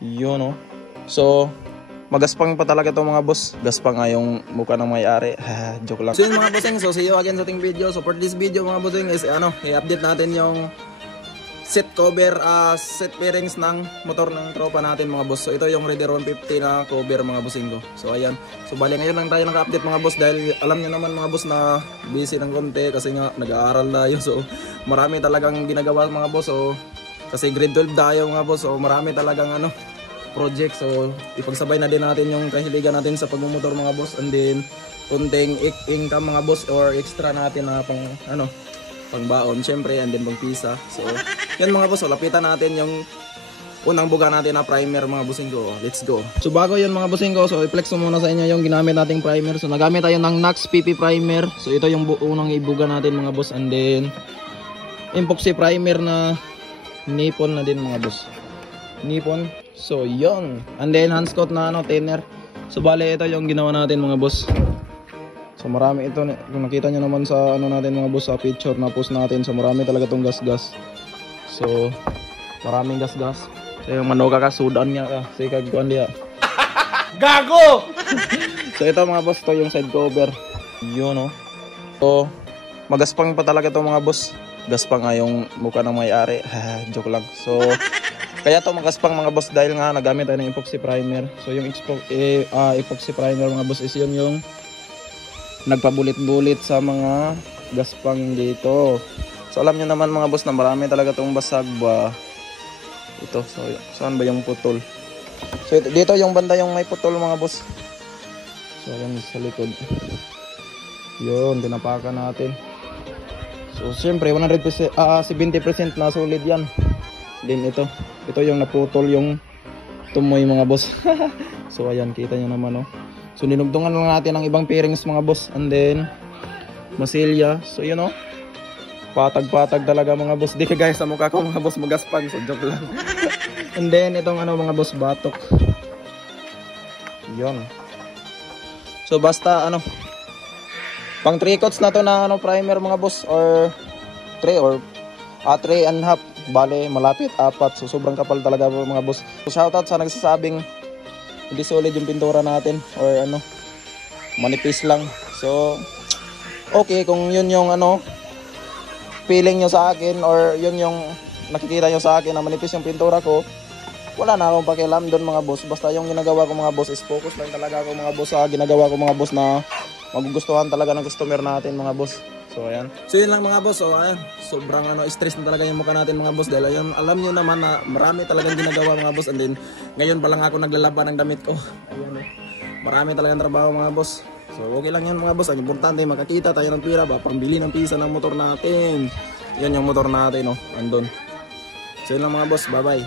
Yun, no? So, magaspang pa talaga itong mga boss. Gaspang nga yung mukha ng may-ari. Joke lang. So yun mga bossing, so see you again sa ating video. So for this video mga bossing is i-update natin yung set cover, set bearings ng motor ng tropa natin mga boss. So ito yung Raider 150 na cover mga bossing ko. So ayan. So bali ngayon lang tayo naka-update mga boss dahil alam niyo naman mga boss na busy ng konti kasi nga nag-aaral tayo. So marami talagang ginagawa mga boss. So kasi grade 12 tayo mga boss. So marami talagang project. So ipagsabay na din natin yung kahiligan natin sa pagmumotor mga boss, and then kunting income mga boss or extra natin na pang pangbaon syempre, and then pang pisa. So yan mga boss, lapitan natin yung unang buga natin na primer mga bossing ko. Let's go. So bago yun mga bossing ko, so i-flex ko muna sa inyo yung ginamit nating primer. So nagamit tayo ng Nax PP primer. So ito yung unang ibuga natin mga boss, and then epoxy primer na Nippon na din mga boss. Nippon. So yun, and then hand coat na thinner. So bale ito yung ginawa natin mga boss. So marami ito, kung nakita nyo naman sa natin mga boss, sa picture na post natin. So marami talaga tong gas-gas. So maraming gas-gas. So yung manuka ka, sudan niya ka. So ikagkuhan diya. Gago! So ito mga boss, ito yung side cover. Yun, no? So magaspang pa talaga ito mga boss. Gaspang nga yung mukha ng may-ari. Joke lang. So kaya to magaspang mga boss dahil nga nagamit tayo ng epoxy primer. So yung epoxy primer mga boss is yun yung nagpabulit-bulit sa mga gaspang dito. So alam nyo naman mga boss na marami talaga itong basag ba. Ito, so saan ba yung putol? So dito yung banda yung may putol mga boss. So yan sa likod. Yun, tinapakan natin. So siyempre 100%, 70% na solid yan. Then ito yung naputol yung tumoy mga boss. So ayan, kita nyo naman So ninugtungan lang natin ang ibang pairings mga boss, and then masilya. So yun patag-patag talaga mga boss. Di ka guys sa mukha ko mga boss magaspang, so joke lang. And then itong mga boss, batok. Yun. So basta pang 3 coats na to na primer mga boss, or 3 or 3 and half. Bale malapit 4. So sobrang kapal talaga mga boss. So shoutout sa nagsasabing hindi solid yung pintura natin or manipis lang. So okay, kung yun yung feeling nyo sa akin, or yun yung nakikita nyo sa akin na manipis yung pintura ko, wala na akong pakialam doon mga boss. Basta yung ginagawa ko mga boss is focus lang talaga ako mga boss sa ginagawa ko mga boss na magugustuhan talaga ng customer natin mga boss. So ayan. So yun lang mga boss. So ayan, sobrang stress na talaga yung mukha natin mga boss dahil alam nyo naman na marami talagang ginagawa mga boss, and then ngayon pa lang ako naglalaban ng damit ko. Ayan, marami talagang trabaho mga boss. So okay lang yan mga boss. Ang importante makakita tayo ng pira ba, pambili ng pisa ng motor natin. Yan yung motor natin andun. So yun lang mga boss. Bye bye.